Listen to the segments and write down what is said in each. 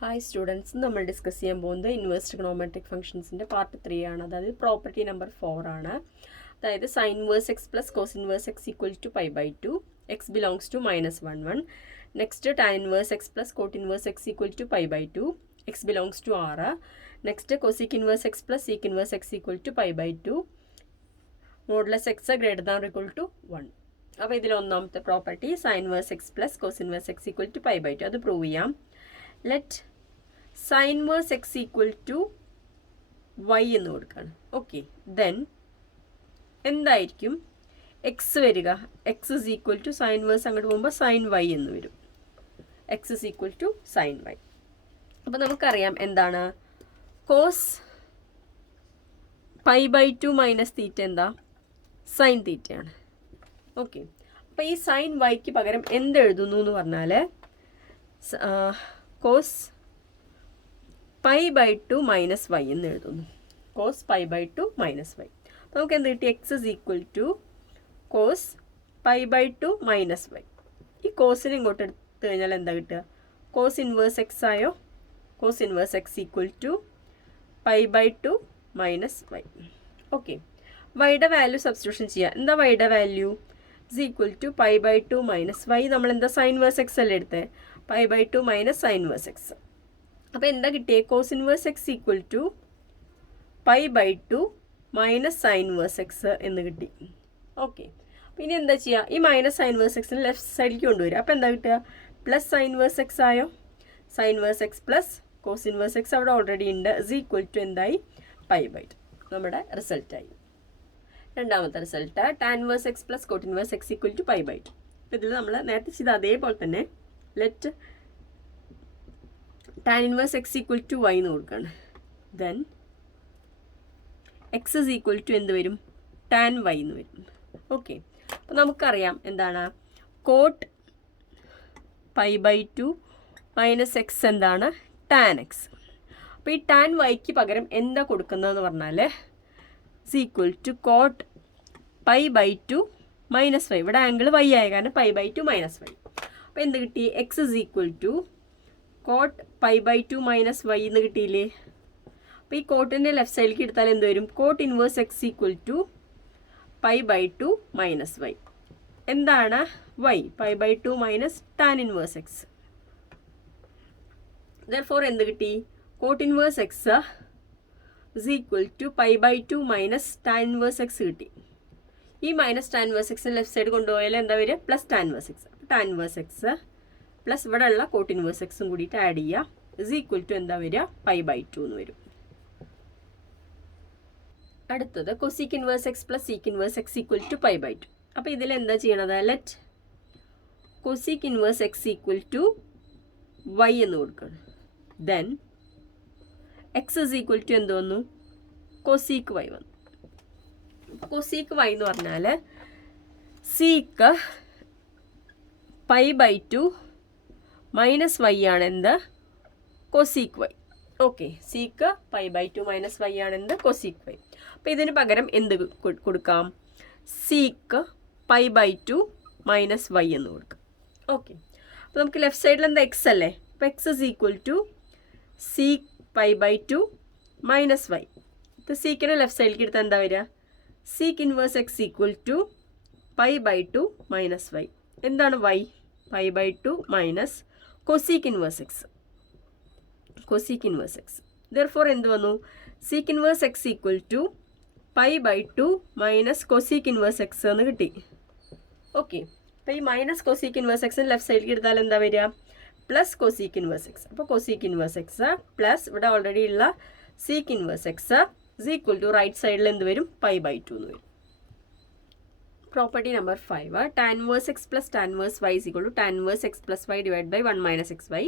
Hi students, നമ്മൾ discuss ചെയ്യാൻ പോകുന്നത് ഇൻവേഴ്സ് ട്രിഗണോമെട്രിക് ഫംഗ്ഷൻസിൻ്റെ പാർട്ട് 3 ആണ്. അതായത് പ്രോപ്പർട്ടി നമ്പർ 4 ആണ്. അതായത് sine inverse x plus cos inverse x equal to pi by 2, x belongs to -1 1. Next tan inverse x plus cot inverse x equal to pi by 2, x belongs to R. Next cosec inverse x plus sec inverse x equal to pi by 2, modulus x greater than or equal to 1. അപ്പോൾ ഇതിൽ ഒന്നാമത്തെ property sine inverse x plus cos inverse x equal to pi by 2, അത് prove ചെയ്യാം. Let sine inverse x equal to y എന്ന് കൊടുക്കുകയാണ്. Okay, then എന്തായിരിക്കും x വരിക? X is equal to sine inverse അങ്ങോട്ട് പോകുമ്പോൾ സൈൻ വൈ എന്ന് വരും. X is equal to sine y. അപ്പോൾ നമുക്കറിയാം എന്താണ് cos pi by 2 minus theta എന്താ? സൈൻ തീറ്റയാണ്. ഓക്കെ, അപ്പോൾ ഈ സൈൻ വൈക്ക് പകരം എന്തെഴുതുന്നു എന്ന് പറഞ്ഞാൽ cos pi by 2 minus y എന്ന് എഴുതുന്നു. Cos pi by 2 minus y. നമുക്ക് എന്ത് കിട്ടി? X is equal to cos pi by 2 minus y. ഈ കോസിനെ ഇങ്ങോട്ട് എടുത്തു കഴിഞ്ഞാൽ എന്താ കിട്ടുക? കോസ് ഇൻവേഴ്സ് എക്സ് ആയോ? Cos inverse x equal to pi by 2 minus y. Okay, വൈയുടെ വാല്യൂ സബ്സ്റ്റിറ്റ്യൂഷൻ ചെയ്യുക. എന്താ വൈയുടെ value? Is equal to pi by 2 minus y. നമ്മൾ എന്താ സൈൻ ഇൻവേഴ്സ് എക്സ് അല്ലേ എടുത്തത്? Pi by 2 minus sine inverse x. അപ്പോൾ എന്താ കിട്ടിയേ? Cos inverse x equal to pi by 2 minus sine inverse x എന്ന് കിട്ടി. ഓക്കെ, അപ്പോൾ ഇനി എന്താ ചെയ്യുക? ഈ മൈനസ് സൈൻ ഇൻവേഴ്സ് എക്സിന് ലെഫ്റ്റ് സൈഡിലേക്ക് കൊണ്ടുവരിക. അപ്പോൾ എന്താ കിട്ടുക? പ്ലസ് സൈൻ ഇൻവേഴ്സ് എക്സ് ആയോ? Sine inverse x plus cos inverse x അവിടെ ഓൾറെഡി ഉണ്ട്. ഇസ് ഈക്വൽ ടു എന്തായി? Pi by 2. നമ്മുടെ റിസൾട്ടായി. രണ്ടാമത്തെ result tan inverse x plus cot inverse x equal to pi by 2. ഇതിൽ നമ്മൾ നേരത്തെ ചെയ്ത അതേപോലെ തന്നെ let tan inverse x equal to y എന്ന് കൊടുക്കുകയാണ്. Then x is equal to എന്ത് വരും? ടാൻ വൈ എന്ന് വരും. ഓക്കെ, അപ്പോൾ നമുക്കറിയാം എന്താണ് cot pi by 2 minus x എന്താണ്? Tan x. അപ്പോൾ ഈ ടാൻ വൈക്ക് പകരം എന്താ കൊടുക്കുന്നതെന്ന് പറഞ്ഞാൽ is equal to cot pi by 2 minus y. ഇവിടെ ആംഗിൾ വൈ ആയ കാരണം പൈ ബൈ 2 മൈനസ് വൈ. അപ്പോൾ എന്ത് കിട്ടി? X is equal to cot pi by 2 minus y എന്ന് കിട്ടിയില്ലേ? അപ്പോൾ ഈ കോട്ടിൻ്റെ ലെഫ്റ്റ് സൈഡിലേക്ക് എടുത്താൽ എന്ത് വരും? Cot inverse x equal to pi by 2 minus y. എന്താണ് y? Pi by 2 minus tan inverse x. Therefore എന്ത് കിട്ടി? Cot inverse x is equal to pi by 2 minus tan inverse x കിട്ടി. ഈ മൈനസ് ടാൻ ഇൻവേഴ്സ് എക്സിന് left side കൊണ്ടുപോയാൽ എന്താ വരിക? Plus tan inverse x. Tan inverse x plus ഇവിടെ ഉള്ള കോട്ട് ഇൻവേഴ്സ് എക്സും കൂടിയിട്ട് ആഡ് ചെയ്യുക. ഇസ് ഈക്വൽ ടു എന്താ വരിക? പൈ ബൈ 2 എന്ന് വരും. അടുത്തത് cosec inverse x plus sec inverse x equal to pi by 2. അപ്പോൾ ഇതിൽ എന്താ ചെയ്യണത്? Let cosec inverse x equal to y എന്ന് കൊടുക്കണം. Then x is equal to എന്ത് വന്നു? കൊസീക്ക് വൈ വന്നു. കൊസീക്ക് വൈ എന്ന് പറഞ്ഞാൽ sec pi by 2 minus y ആണ് എന്ത്? Cosec y. Okay, sec pi by 2 minus y ആണ് എന്ത്? Cosec y. അപ്പോൾ ഇതിന് പകരം എന്ത് കൊടുക്കാം? Seek pi by 2 minus y എന്ന് കൊടുക്കാം. ഓക്കെ, അപ്പോൾ നമുക്ക് ലെഫ്റ്റ് സൈഡിൽ എന്താ? എക്സ് അല്ലേ? അപ്പോൾ x is equal to sec pi by 2 minus y. ഇപ്പോൾ സീക്കിനെ ലെഫ്റ്റ് സൈഡിലേക്ക് എടുത്താൽ എന്താ വരിക? Sec inverse x equal to pi by 2 minus y. എന്താണ് y? Pi by 2 minus cosec inverse x. Cosec inverse x. Therefore എന്ത് വന്നു? Sec inverse x equal to pi by 2 minus cosec inverse x എന്ന് കിട്ടി. Okay, അപ്പോൾ ഈ minus cosec inverse എക്സിന് left സൈഡിലേക്ക് എടുത്താൽ എന്താ വരിക? Plus cosec inverse x. അപ്പോൾ കൊസീക്ക് ഇൻവേഴ്സ് എക്സ് പ്ലസ് ഇവിടെ ഓൾറെഡി ഉള്ള sec inverse x is equal to right സൈഡിൽ എന്ത് വരും? പൈ ബൈ 2 എന്ന് വരും. Property number 5 tan inverse x plus tan inverse y is equal to tan inverse x plus y divide by 1 minus x y.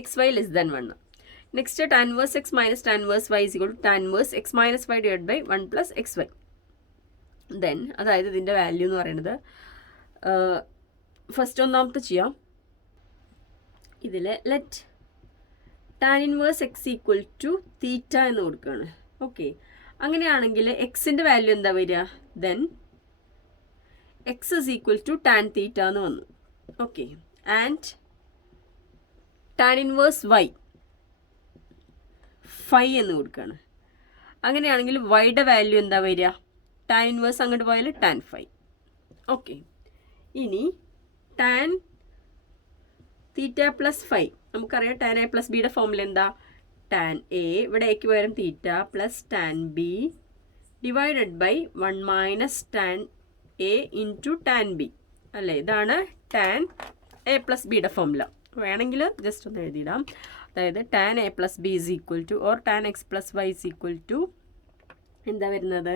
X y less than 1. Next tan inverse x minus tan inverse y is equal to tan inverse x minus y divide by 1 plus x y. Then അതായത് ഇതിൻ്റെ value എന്ന് പറയുന്നത് first ഒന്നാമത്തെ ചെയ്യാം. ഇതിൽ let tan inverse x equal to theta എന്ന് കൊടുക്കുകയാണ്. Okay, അങ്ങനെയാണെങ്കിൽ എക്സിൻ്റെ വാല്യൂ എന്താ വരിക? Then x is equal to tan theta എന്ന് വന്നു. Okay, and tan inverse y 5 എന്ന് കൊടുക്കുകയാണ്. അങ്ങനെയാണെങ്കിൽ വൈയുടെ വാല്യൂ എന്താ വരിക? ടാൻ ഇൻവേഴ്സ് അങ്ങോട്ട് പോയാൽ ടാൻ 5. ഓക്കെ, ഇനി ടാൻ തീറ്റ പ്ലസ് 5 നമുക്കറിയാം. ടാൻ എ പ്ലസ് ബിയുടെ ഫോമിൽ എന്താ? ടാൻ എ, ഇവിടെ എക്ക് പകരം theta, plus tan B divided by 1 minus tan A into tan b അല്ലേ? ഇതാണ് ടാൻ എ പ്ലസ് ബിയുടെ ഫോമുല. വേണമെങ്കിൽ ജസ്റ്റ് ഒന്ന് എഴുതിയിടാം. അതായത് tan A plus B is equal to or tan x plus y is equal to എന്താ വരുന്നത്?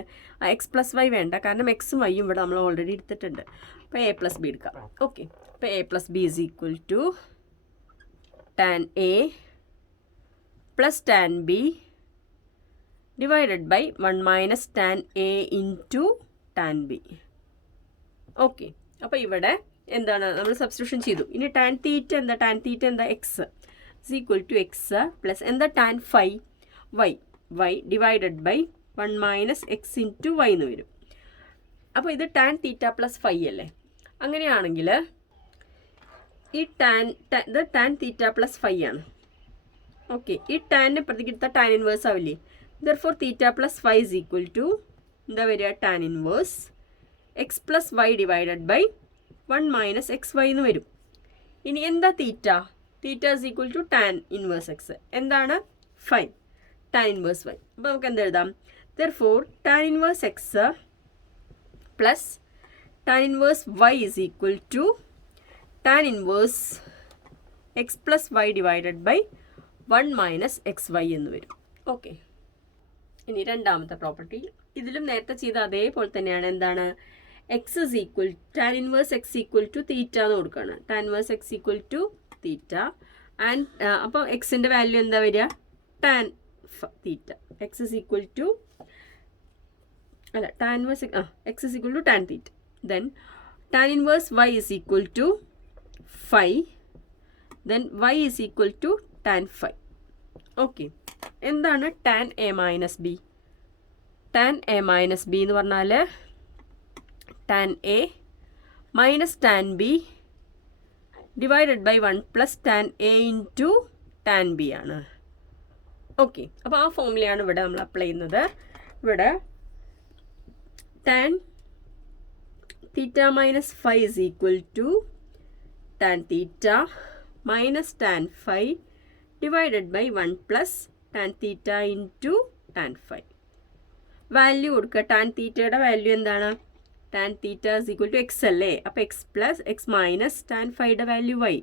X plus Y വേണ്ട, കാരണം എക്സും വൈയും ഇവിടെ നമ്മൾ ഓൾറെഡി എടുത്തിട്ടുണ്ട്. അപ്പോൾ എ പ്ലസ് ബി എടുക്കാം. ഓക്കെ, അപ്പോൾ A plus B is equal to tan A plus tan B divided by 1 minus tan A into tan B. Okay, അപ്പോൾ ഇവിടെ എന്താണ് നമ്മൾ സബ്സ്റ്റിറ്റ്യൂഷൻ ചെയ്തു. ഇനി ടാൻ തീറ്റ എന്താ? ടാൻ തീറ്റ എന്താ? X is equal to x plus എന്താ? Tan 5 y divided by 1 minus x into y എന്ന് വരും. അപ്പോൾ ഇത് ടാൻ തീറ്റ പ്ലസ് 5 അല്ലേ? അങ്ങനെയാണെങ്കിൽ ഈ ഇത് ടാൻ തീറ്റ പ്ലസ് 5 ആണ്. ഓക്കെ, ഈ ടാനിനെ പ്രതിക്കെടുത്ത ടാൻ ഇൻവേഴ്സ് ആവില്ലേ? Therefore theta plus 5 is equal to എന്താ വരിക? Tan inverse x plus y divided by 1 minus x y എന്ന് വരും. ഇനി എന്താ theta? Theta is equal to tan inverse x. എന്താണ്? 5 ടാൻ ഇൻവേഴ്സ് വൈ. അപ്പോൾ നമുക്ക് എന്ത് എഴുതാം? Therefore tan inverse x plus tan inverse y is equal to tan inverse x plus y divided by 1 minus x y എന്ന് വരും. Okay, ഇനി രണ്ടാമത്തെ property ഇതിലും നേരത്തെ ചെയ്ത അതേപോലെ തന്നെയാണ്. എന്താണ്? X is equal tan inverse x equal to theta എന്ന് കൊടുക്കുകയാണ്. Tan inverse x equal to theta and അപ്പോൾ എക്സിൻ്റെ വാല്യൂ എന്താ വരിക? Tan theta. X is equal to tan inverse x is equal to tan theta. Then tan inverse y is equal to 5. Then y is equal to tan 5. Okay, എന്താണ് tan a minus b? Tan a minus b എന്ന് പറഞ്ഞാൽ tan a minus tan B divided by 1 plus tan A into tan b ആണ്. Okay, അപ്പോൾ ആ ഫോമുലയാണ് ഇവിടെ നമ്മൾ apply ചെയ്യുന്നത്. ഇവിടെ tan theta minus 5 is equal to tan theta minus tan 5 divided by 1 plus tan theta into tan 5. Value കൊടുക്കുക. Tan തീറ്റയുടെ വാല്യൂ എന്താണ്? Tan theta is equal to x അല്ലേ? അപ്പോൾ x plus x minus tan 5യുടെ value y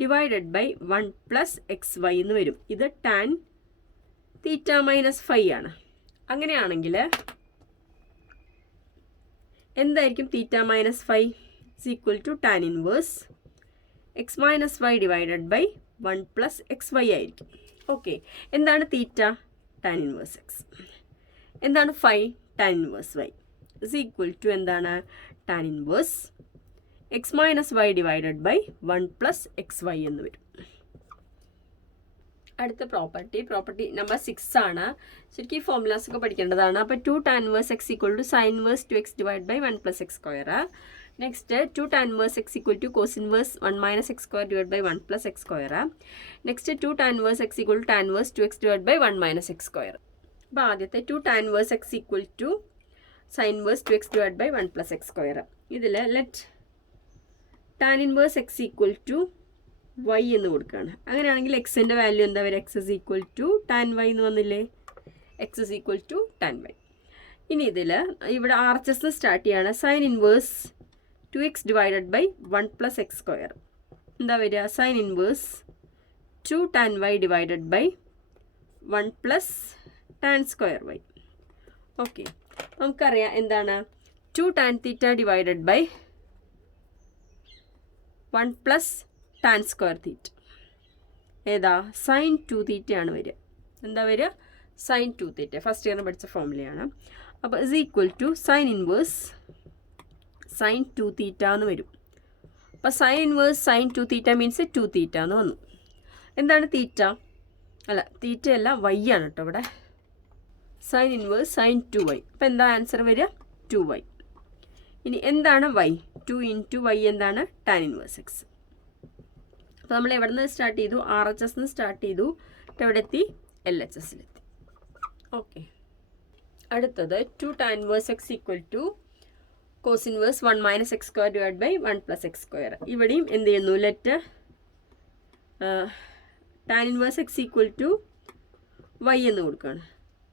divided by 1 plus x y എന്ന് വരും. ഇത് tan theta minus 5 ആണ്. അങ്ങനെയാണെങ്കിൽ എന്തായിരിക്കും theta minus 5 is equal to tan inverse x minus y divided by 1 plus x y ആയിരിക്കും. ഓക്കെ, എന്താണ് theta? Tan inverse x. എന്താണ് 5? Tan inverse y is equal to എന്താണ്? Tan inverse x minus y divided by 1 plus x y എന്ന് വരും. അടുത്ത property number 6 ആണ്. ശരിക്കും ഈ ഫോർമുലാസ് ഒക്കെ പഠിക്കേണ്ടതാണ്. അപ്പോൾ 2 tan inverse x equal to sine inverse 2x divide by 1 plus x square. Next 2 tan inverse x equal to cos inverse 1 minus x square divide by 1 plus x square. Next 2 tan inverse x equal to tan inverse 2x divide by 1 minus x square. അപ്പോൾ ആദ്യത്തെ 2 tan inverse x equal to sine inverse 2x divide by 1 plus x square. ഇതിൽ let tan inverse x equal to y എന്ന് കൊടുക്കുകയാണ്. അങ്ങനെയാണെങ്കിൽ എക്സിൻ്റെ value എന്താ വരിക? X is equal to tan y എന്ന് വന്നില്ലേ? X is equal to tan y. ഇനി ഇതിൽ ഇവിടെ ആർ എച്ച് എസ് സ്റ്റാർട്ട് ചെയ്യാണ്. Sine inverse 2x divided by 1 plus x square എന്താ വരിക? Sine inverse 2 tan y divided by 1 plus tan square y. Okay, നമുക്കറിയാം എന്താണ്? 2 tan theta divided by 1 plus tan square തീറ്റ. ഏതാ? Sign 2 തീറ്റയാണ് വരിക. എന്താ വരിക? സൈൻ 2 തീറ്റ. ഫസ്റ്റ് ഇയറിന് പഠിച്ച ഫോമുലയാണ്. അപ്പോൾ is equal to sine inverse sine 2 theta എന്ന് വരും. അപ്പോൾ sine inverse sine 2 theta means 2 theta എന്ന് വന്നു. എന്താണ് തീറ്റ? അല്ല, തീറ്റ അല്ല, വൈ ആണ് കേട്ടോ ഇവിടെ. Sign inverse sign 2y. അപ്പോൾ എന്താ ആൻസർ വരിക? 2y. ഇനി എന്താണ് y? 2 ഇൻറ്റു y എന്താണ്? Tan inverse x. അപ്പോൾ നമ്മൾ എവിടെ നിന്ന് സ്റ്റാർട്ട് ചെയ്തു? ആർ എച്ച് എസ് നിന്ന് സ്റ്റാർട്ട് ചെയ്തു. എവിടെ എത്തി? L H എസിലെത്തി. ഓക്കെ, അടുത്തത് 2 tan inverse x equal to cos inverse 1 minus x square divide by 1 plus x square. ഇവിടെയും എന്ത് ചെയ്യുന്നു, let tan inverse x equal to y എന്ന് കൊടുക്കുകയാണ്.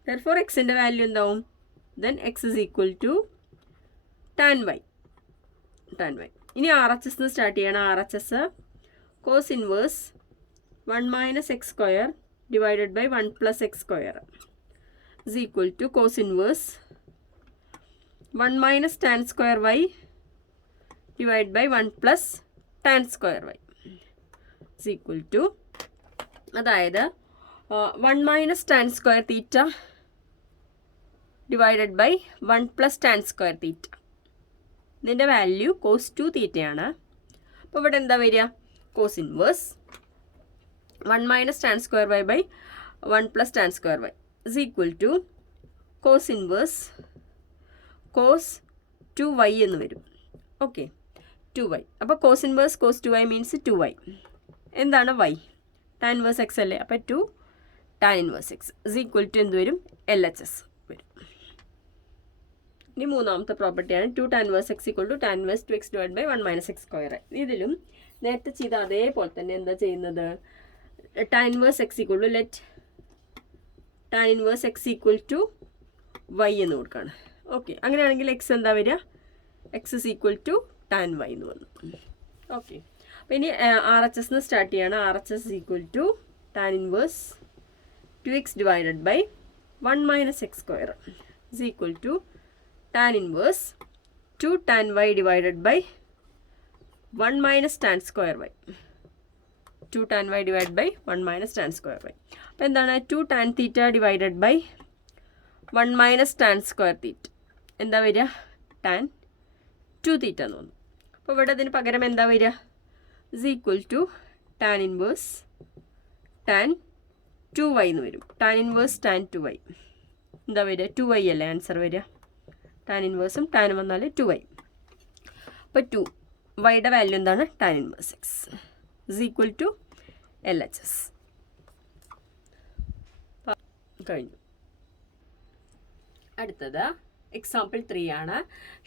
ദെർഫോർ എക്സിൻ്റെ വാല്യൂ എന്താവും, then x is equal to tan y. ഇനി R H S start ചെയ്യണം. R H S cos inverse 1 minus x square divided by 1 plus x square is equal to cos inverse 1 minus tan square y divide by 1 plus tan square y is equal to, അതായത് 1 minus tan square theta divided by 1 plus tan square theta. ഇതിൻ്റെ value cos 2 തീറ്റയാണ്. അപ്പോൾ ഇവിടെ എന്താ വരിക, cos inverse 1 minus tan square y by 1 plus tan square y is equal to cos inverse cos 2y എന്ന് വരും. Okay, 2y. അപ്പോൾ cos inverse cos 2y means 2y. എന്താണ് y? ടാൻ ഇൻവേഴ്സ് എക്സ് അല്ലേ, അപ്പോൾ 2 tan inverse x is equal to എന്ത് വരും, LHS വരും. ഇനി മൂന്നാമത്തെ പ്രോപ്പർട്ടിയാണ് 2 tan inverse x equal to tan inverse 2x divide by 1 minus x square. ഇതിലും നേരത്തെ ചെയ്ത അതേപോലെ തന്നെ എന്താ ചെയ്യുന്നത്, tan inverse x equal to let tan inverse x equal to y എന്ന് കൊടുക്കുകയാണ്. ഓക്കെ, അങ്ങനെയാണെങ്കിൽ എക്സ് എന്താ വരിക, x is equal to tan y എന്ന് വന്നു. ഓക്കെ, അപ്പോൾ ഇനി ആർ എച്ച് എസ് സ്റ്റാർട്ട് ചെയ്യണം. R H S equal to tan inverse 2x divided by 1 minus x square is equal to tan inverse 2 tan y divided by 1 minus tan square y. 2 tan y divide by 1 minus tan square y. അപ്പോൾ എന്താണ്, 2 tan theta divided by 1 minus tan square theta എന്താ വരിക, tan 2 theta എന്ന് തോന്നുന്നു. അപ്പോൾ ഇവിടെ അതിന് പകരം എന്താ വരിക, is equal to tan inverse tan 2y എന്ന് വരും. ടാൻ ഇൻവേഴ്സ് ടാൻ 2y എന്താ വരിക, 2y അല്ലേ ആൻസർ വരിക. ടാൻ ഇൻവേഴ്സും ടാനും വന്നാൽ 2y. അപ്പോൾ 2yയുടെ വാല്യൂ എന്താണ്, tan inverse x is equal to LHS. കഴിഞ്ഞു. അടുത്തത് എക്സാമ്പിൾ 3 ആണ്.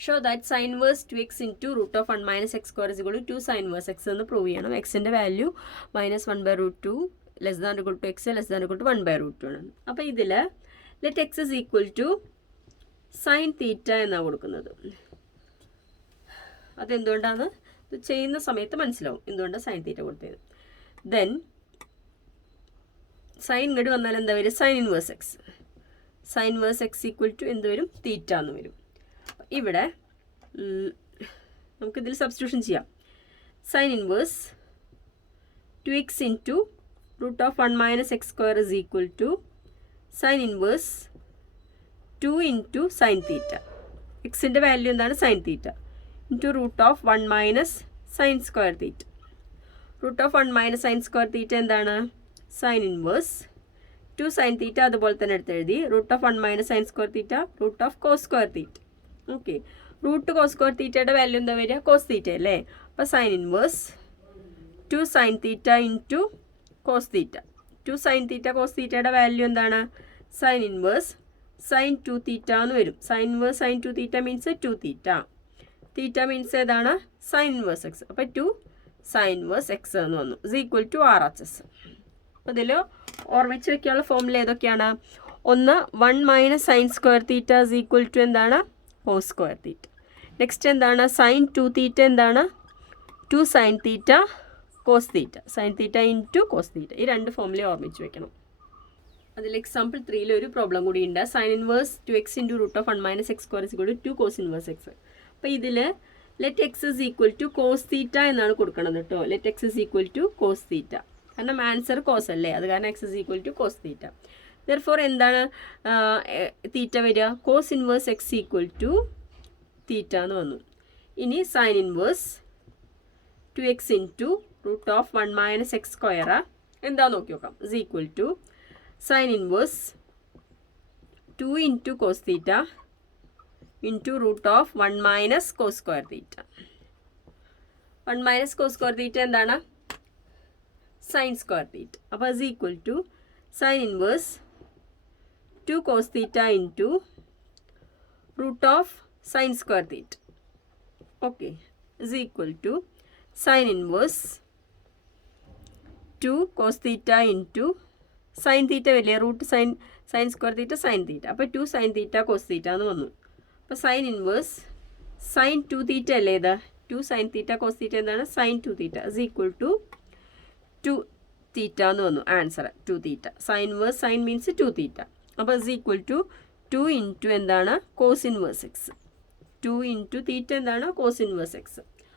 Show that sine inverse 2x into root of 1 minus x square is equal to 2 sine inverse x എന്ന് പ്രൂവ് ചെയ്യണം. എക്സിൻ്റെ value -1/√2 less than equal to x less than equal to 1/√2 ആണ്. അപ്പോൾ ഇതിൽ let x is equal to sine theta എന്നാണ് കൊടുക്കുന്നത്. അതെന്തുകൊണ്ടാണ്, ഇത് ചെയ്യുന്ന സമയത്ത് മനസ്സിലാവും എന്തുകൊണ്ടാണ് സൈൻ തീറ്റ കൊടുത്തത്. ദെൻ സൈൻ ഇങ്ങോട്ട് വന്നാൽ എന്താ വരിക, sine inverse x. Sine inverse x equal to എന്ത് വരും, തീറ്റ എന്ന് വരും. ഇവിടെ നമുക്കിതിൽ സബ്സ്റ്റിറ്റ്യൂഷൻ ചെയ്യാം. Sine inverse 2x into root of 1 minus x square is equal to sine inverse 2 into sine theta. എക്സിൻ്റെ വാല്യൂ എന്താണ്, sine theta into root of 1 minus sine square theta. Root of 1 minus sine square theta എന്താണ്, sine inverse 2 sine theta അതുപോലെ തന്നെ എടുത്തെഴുതി. Root of 1 minus sine square theta root of cos square theta. Okay, root cos square തീറ്റയുടെ value എന്താ വരിക, cos theta അല്ലേ. അപ്പോൾ sine inverse 2 sine theta into cos theta. 2 sine theta cos തീറ്റയുടെ value എന്താണ്, സൈൻ ഇൻവേഴ്സ് സൈൻ 2 തീറ്റ എന്ന് വരും. Sine inverse sine 2 theta means 2 theta. Theta means ഏതാണ്, സൈൻ ഇൻവേഴ്സ് എക്സ്. അപ്പോൾ 2 സൈൻ ഇൻവേഴ്സ് എക്സ് എന്ന് വന്നു ഇസ് ഈക്വൽ ടു RHS. അപ്പോൾ ഇതിൽ ഓർമ്മിച്ച് വെക്കാനുള്ള ഫോമുല ഏതൊക്കെയാണ്, ഒന്ന് 1 minus sine square theta is equal to എന്താണ്, കോസ് സ്ക്വയർ തീറ്റ. നെക്സ്റ്റ് എന്താണ്, സൈൻ 2 തീറ്റ എന്താണ്, 2 sine theta cos theta. Sine theta into cos theta. ഈ രണ്ട് ഫോമുല ഓർമ്മിച്ച് വെക്കണം. അതിൽ എക്സാമ്പിൾ 3 ഒരു പ്രോബ്ലം കൂടി ഉണ്ട്. Sine inverse 2x into root of 1 minus x square is equal to 2 cos inverse x. അപ്പോൾ ഇതിൽ let x is equal to cos theta എന്നാണ് കൊടുക്കണത് കേട്ടോ. Let x is equal to cos theta. കാരണം answer cos അല്ലേ, അത് കാരണം x is equal to cos theta. Therefore എന്താണ് തീറ്റ വരിക, cos inverse x equal to theta എന്ന് വന്നു. ഇനി sine inverse 2x into root of 1 minus x square എന്താ നോക്കി നോക്കാം, is equal to sine inverse 2 into cos theta into root of 1 minus cos square theta. 1 minus cos square theta എന്താണ്, sine square theta. അപ്പോൾ is equal to sine inverse 2 cos theta into root of sin square theta. Okay, is equal to sin inverse 2 cos theta into sin theta വലിയ root sin square theta sin theta. അപ്പോൾ 2 sin theta cos theta എന്ന് വന്നു. അപ്പോൾ sin inverse sin 2 theta അല്ലേ ഇത്? 2 sin theta cos theta എന്താണ്? sin 2 theta is equal to 2 theta എന്ന് വന്നു. Answer 2 theta. sin inverse sin means 2 theta. അപ്പോൾ is equal to 2 into എന്താണ്? cos inverse x. 2 into theta എന്താണ്? cos inverse x.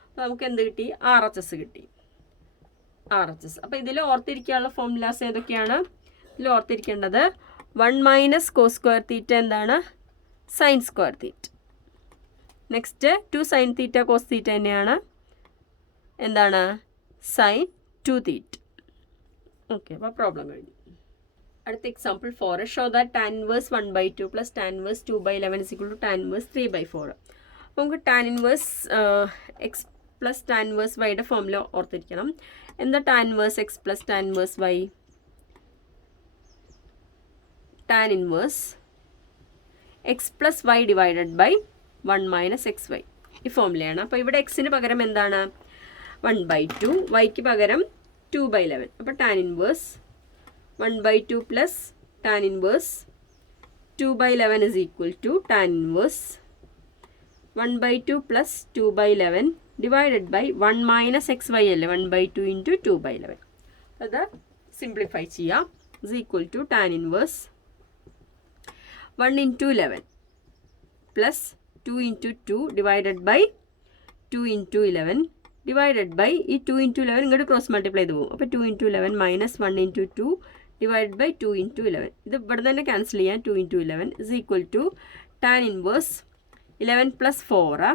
അപ്പോൾ നമുക്ക് എന്ത് കിട്ടി? RHS കിട്ടി. RHS. അപ്പോൾ ഇതിൽ ഓർത്തിരിക്കാനുള്ള ഫോർമുലാസ് ഏതൊക്കെയാണ്? ഇതിൽ ഓർത്തിരിക്കേണ്ടത് 1 മൈനസ് കോസ് സ്ക്വയർ തീറ്റ എന്താണ്? Sine square theta. Next 2 sine theta cos theta തന്നെയാണ് എന്താണ്? Sine 2 theta. ഓക്കെ, അപ്പോൾ പ്രോബ്ലം കഴിഞ്ഞു. അടുത്ത example 4. Show that tan inverse 1/2 plus tan inverse 2/11 is equal to tan inverse 3/4. അപ്പോൾ നമുക്ക് tan inverse x plus tan inverse വൈയുടെ formula ഓർത്തിരിക്കണം. എന്താ tan inverse x plus tan inverse y? Tan inverse x plus y divided by 1 minus x y. ഈ ഫോമുലയാണ്. അപ്പോൾ ഇവിടെ എക്സിന് പകരം എന്താണ്? 1/2, വൈക്ക് പകരം 2/11. അപ്പോൾ tan inverse 1/2 plus tan inverse 2/11 is equal to tan inverse 1/2 plus 2/11 divided by 1 minus x y അല്ലേ? 1/2 ഇൻറ്റു 2/11. അത് സിംപ്ലിഫൈ ചെയ്യാം. Is equal to tan inverse 1 into 11 plus 2 into 2 divided by 2 into 11 divided by ഈ 2 into 11 ഇങ്ങോട്ട് cross multiply ചെയ്ത് പോകും. അപ്പോൾ 2 into 11 minus 1 into 2 divide by 2 into 11. ഇത് ഇവിടെ തന്നെ ക്യാൻസൽ ചെയ്യാം. 2 into 11 is equal to tan inverse 11 plus 4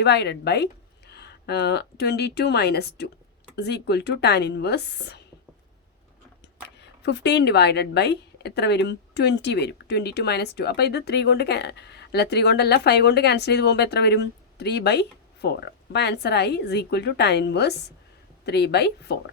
divided by 22 minus 2 is equal to tan inverse 15 divided by എത്ര വരും? 20 വരും. 22 മൈനസ് 2. അപ്പോൾ ഇത് 3 കൊണ്ട് 5 കൊണ്ട് ക്യാൻസൽ ചെയ്ത് പോകുമ്പോൾ എത്ര വരും? 3/4. അപ്പോൾ ആൻസറായി is equal to tan inverse 3/4.